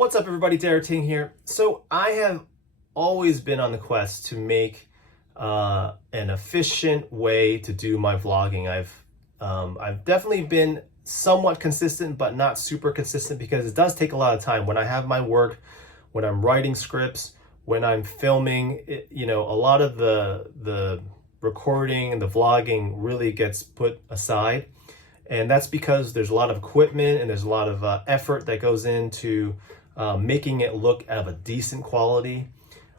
What's up everybody, Derek Ting here. So I have always been on the quest to make an efficient way to do my vlogging. I've definitely been somewhat consistent, but not super consistent because it does take a lot of time. When I have my work, when I'm writing scripts, when I'm filming, a lot of the recording and the vlogging really gets put aside. And that's because there's a lot of equipment and there's a lot of effort that goes into making it look of a decent quality.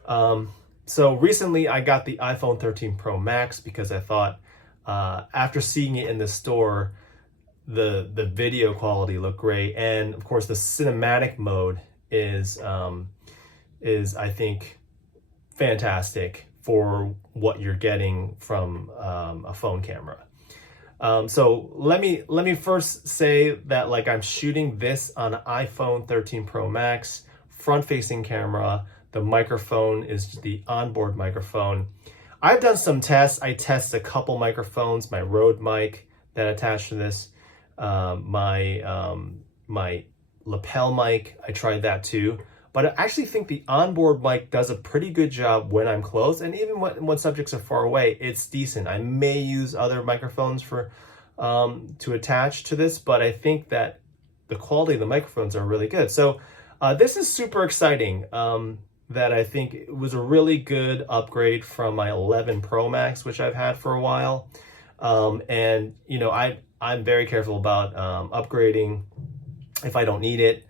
So recently I got the iPhone 13 Pro Max because I thought after seeing it in the store, the video quality looked great. And of course the cinematic mode is I think fantastic for what you're getting from a phone camera. So let me first say that I'm shooting this on an iPhone 13 Pro Max, front-facing camera. The microphone is the onboard microphone. I've done some tests. I tested a couple microphones, my Rode mic that attached to this, my lapel mic. I tried that too. But I actually think the onboard mic does a pretty good job when I'm close, and even when subjects are far away, it's decent. I may use other microphones for to attach to this, but I think that the quality of the microphones are really good. So this is super exciting. That I think it was a really good upgrade from my 11 Pro Max, which I've had for a while. And I'm very careful about upgrading if I don't need it.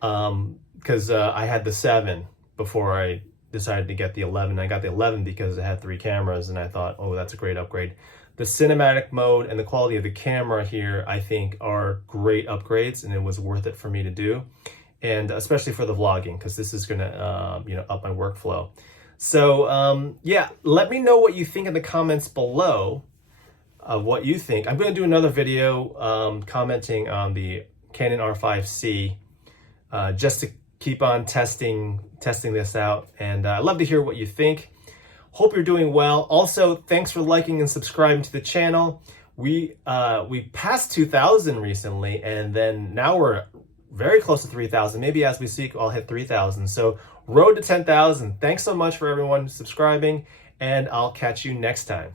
Because I had the 7 before I decided to get the 11. I got the 11 because it had 3 cameras, and I thought, oh, that's a great upgrade. The cinematic mode and the quality of the camera here, I think, are great upgrades, and it was worth it for me to do, and especially for the vlogging, because this is gonna, up my workflow. So yeah, let me know what you think in the comments below of what you think. I'm gonna do another video commenting on the Canon R5C, just to keep on testing this out, and I'd love to hear what you think. Hope you're doing well. Also, thanks for liking and subscribing to the channel. We passed 2,000 recently, and then now we're very close to 3,000. Maybe as we speak, I'll hit 3,000. So road to 10,000. Thanks so much for everyone subscribing, and I'll catch you next time.